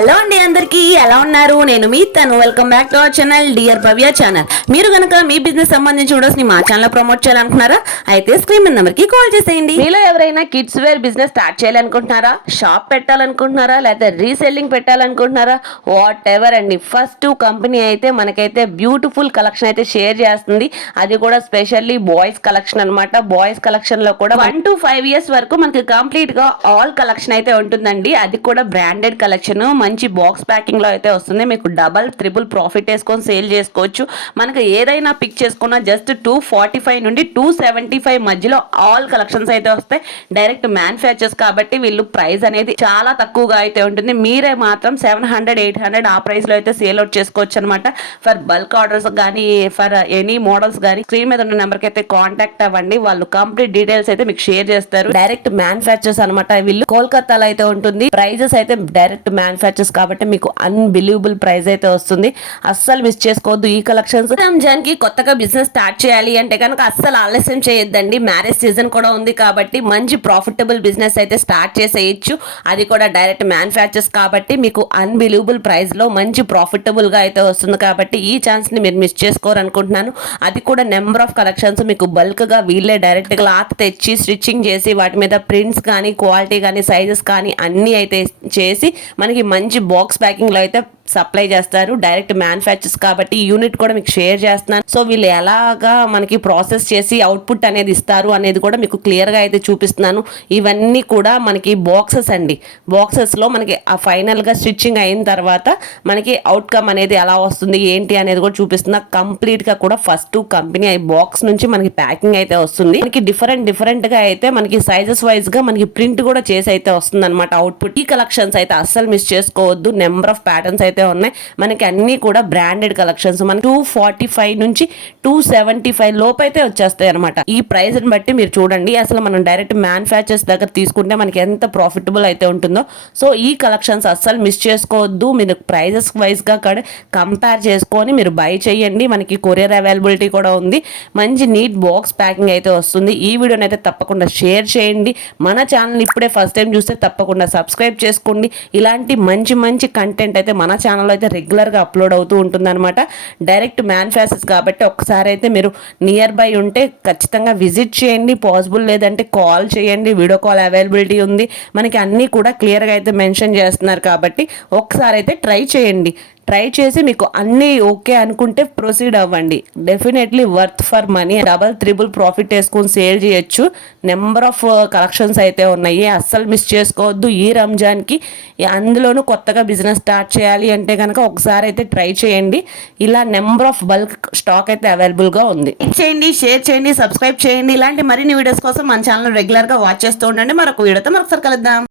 Hello అండి, అందరికీ ఎలా ఉన్నారు? నేను మీ తను. Welcome back to our channel dear Bhavya channel. మీరు గనక మీ బిజినెస్ సంబంధించి వీడియోస్ ని మా ఛానల్ ప్రమోట్ చేయాలనుకుంటున్నారా? అయితే స్క్రీన్ మీద నెంబర్ కి కాల్ చేసేయండి. మీలో ఎవరైనా కిడ్స్ వేర్ బిజినెస్ స్టార్ట్ చేయాలనుకుంటున్నారా, షాప్ పెట్టాలనుకుంటున్నారా, లేదా రీసెల్లింగ్ పెట్టాలనుకుంటున్నారా, వాట్ ఎవర్ అండి, ఫస్ట్ కంపెనీ అయితే మనకైతే బ్యూటిఫుల్ కలెక్షన్ అయితే షేర్ చేస్తుంది. అది కూడా స్పెషల్లీ బాయ్స్ కలెక్షన్ అనమాట. బాయ్స్ కలెక్షన్ లో కూడా 1 to 5 years వరకు మనకి కంప్లీట్ గా ఆల్ కలెక్షన్ అయితే ఉంటుందండి. అది కూడా బ్రాండెడ్ కలెక్షన్, మంచి బాక్స్ ప్యాకింగ్ లో అయితే వస్తుంది. మీకు డబల్ ట్రిపుల్ ప్రాఫిట్ వేసుకొని సేల్ చేసుకోవచ్చు. మనకు ఏదైనా పిక్ చేసుకున్నా జస్ట్ 245 నుండి 275 మధ్యలో ఆల్ కలెక్షన్స్ అయితే వస్తాయి. డైరెక్ట్ మ్యానుఫ్యాక్చర్స్ కాబట్టి వీళ్ళు ప్రైస్ అనేది చాలా తక్కువగా అయితే ఉంటుంది. మీరే మాత్రం 700, 800 ఆ ప్రైస్ లో అయితే సేల్ అవుట్ చేసుకోవచ్చు అనమాట. ఫర్ బల్క్ ఆర్డర్స్ కానీ, ఫర్ ఎనీ మోడల్స్ కానీ స్క్రీన్ మీద ఉన్న నెంబర్ కి అయితే కాంటాక్ట్ అవ్వండి. వాళ్ళు కంప్లీట్ డీటెయిల్స్ అయితే మీకు షేర్ చేస్తారు. డైరెక్ట్ మ్యానుఫ్యాక్చర్స్ అనమాట. వీళ్ళు కోల్కతాలో అయితే ఉంటుంది. ప్రైజెస్ అయితే డైరెక్ట్ మ్యానుఫ్యాక్చర్స్ కాబట్టి మీకు అన్బిలీవబుల్ ప్రైస్ అయితే వస్తుంది. అస్సలు మిస్ చేసుకోవద్దు ఈ కలెక్షన్స్. రంజాన్ కి కొత్తగా బిజినెస్ స్టార్ట్ చేయాలి అంటే కనుక అస్సలు ఆలస్యం చేయొద్దండి. మ్యారేజ్ సీజన్ కూడా ఉంది కాబట్టి మంచి ప్రాఫిటబుల్ బిజినెస్ అయితే స్టార్ట్ చేసేయచ్చు. అది కూడా డైరెక్ట్ మ్యానుఫ్యాక్చర్స్ కాబట్టి మీకు అన్బిలీవబుల్ ప్రైస్ లో మంచి ప్రాఫిటబుల్ గా అయితే వస్తుంది. కాబట్టి ఈ ఛాన్స్ ని మీరు మిస్ చేసుకోరనుకుంటున్నాను. అది కూడా నెంబర్ ఆఫ్ కలెక్షన్స్ మీకు బల్క్ గా వీళ్ళే డైరెక్ట్ క్లాత్ తెచ్చి స్టిచ్చింగ్ చేసి వాటి మీద ప్రింట్స్ కానీ, క్వాలిటీ కానీ, సైజెస్ కానీ అన్ని అయితే చేసి మనకి మంచి బాక్స్ ప్యాకింగ్ లో అయితే సప్లై చేస్తారు. డైరెక్ట్ మ్యానుఫ్యాక్చర్స్ కాబట్టి ఈ యూనిట్ కూడా మీకు షేర్ చేస్తున్నాను. సో వీళ్ళు ఎలాగా మనకి ప్రాసెస్ చేసి అవుట్పుట్ అనేది ఇస్తారు అనేది కూడా మీకు క్లియర్ గా అయితే చూపిస్తున్నాను. ఇవన్నీ కూడా మనకి బాక్సెస్ అండి. బాక్సెస్ లో మనకి ఆ ఫైనల్ గా స్టిచ్చింగ్ అయిన తర్వాత మనకి అవుట్కమ్ అనేది ఎలా వస్తుంది ఏంటి అనేది కూడా చూపిస్తున్నా. కంప్లీట్ గా కూడా ఫస్ట్ కంపెనీ బాక్స్ నుంచి మనకి ప్యాకింగ్ అయితే వస్తుంది. మనకి డిఫరెంట్ గా అయితే మనకి సైజెస్ వైజ్ గా మనకి ప్రింట్ కూడా చేసి అయితే వస్తుంది అనమాట అవుట్పుట్. ఈ కలెక్షన్స్ అయితే అస్సలు మిస్ చేసుకోవద్దు. నెంబర్ ఆఫ్ ప్యాటర్న్స్ అయితే ఉన్నాయి. మనకి అన్ని కూడా బ్రాండెడ్ కలెక్షన్స్. మనకి 245 నుంచి 275 లోపు అయితే వచ్చేస్తాయి అనమాట. ఈ ప్రైస్ ని బట్టి మీరు చూడండి. అసలు మనం డైరెక్ట్ మ్యానుఫ్యాక్చర్స్ దగ్గర తీసుకుంటే మనకి ఎంత ప్రాఫిటబుల్ అయితే ఉంటుందో. సో ఈ కలెక్షన్స్ అస్సలు మిస్ చేసుకోవద్దు. మీరు ప్రైజెస్ వైజ్ గా కంపేర్ చేసుకొని మీరు బై చేయండి. మనకి కొరియర్ అవైలబిలిటీ కూడా ఉంది. మంచి నీట్ బాక్స్ ప్యాకింగ్ అయితే వస్తుంది. ఈ వీడియోని అయితే తప్పకుండా షేర్ చేయండి. మన ఛానల్ ఇప్పుడే ఫస్ట్ టైం చూస్తే తప్పకుండా సబ్స్క్రైబ్ చేసుకోండి. ఇలాంటి మంచి కంటెంట్ అయితే మన ఛానల్లో అయితే రెగ్యులర్గా అప్లోడ్ అవుతూ ఉంటుందన్నమాట. డైరెక్ట్ మ్యానుఫ్యాక్చర్స్ కాబట్టి ఒకసారి అయితే మీరు నియర్ బై ఉంటే ఖచ్చితంగా విజిట్ చేయండి. పాసిబుల్ లేదంటే కాల్ చేయండి. వీడియో కాల్ అవైలబిలిటీ ఉంది. మనకి అన్నీ కూడా క్లియర్గా అయితే మెన్షన్ చేస్తున్నారు కాబట్టి ఒకసారి అయితే ట్రై చేయండి. ట్రై చేసి మీకు అన్నీ ఓకే అనుకుంటే ప్రొసీడ్ అవ్వండి. Definitely worth for money. Double triple profit వేసుకొని సేల్ చేయొచ్చు. నెంబర్ ఆఫ్ కలెక్షన్స్ అయితే ఉన్నాయి. అస్సలు మిస్ చేసుకోవద్దు ఈ రంజాన్కి. అందులోనూ కొత్తగా బిజినెస్ స్టార్ట్ చేయాలి అంటే కనుక ఒకసారి అయితే ట్రై చేయండి. ఇలా నెంబర్ ఆఫ్ బల్క్ స్టాక్ అయితే అవైలబుల్గా ఉంది. లైక్ చేయండి, షేర్ చేయండి, సబ్స్క్రైబ్ చేయండి. ఇలాంటి మరిన్ని వీడియోస్ కోసం మన ఛానల్ రెగ్యులర్గా వాచ్ చేస్తూ ఉండండి. మరొక వీడియోతో మరొకసారి కలుద్దాం.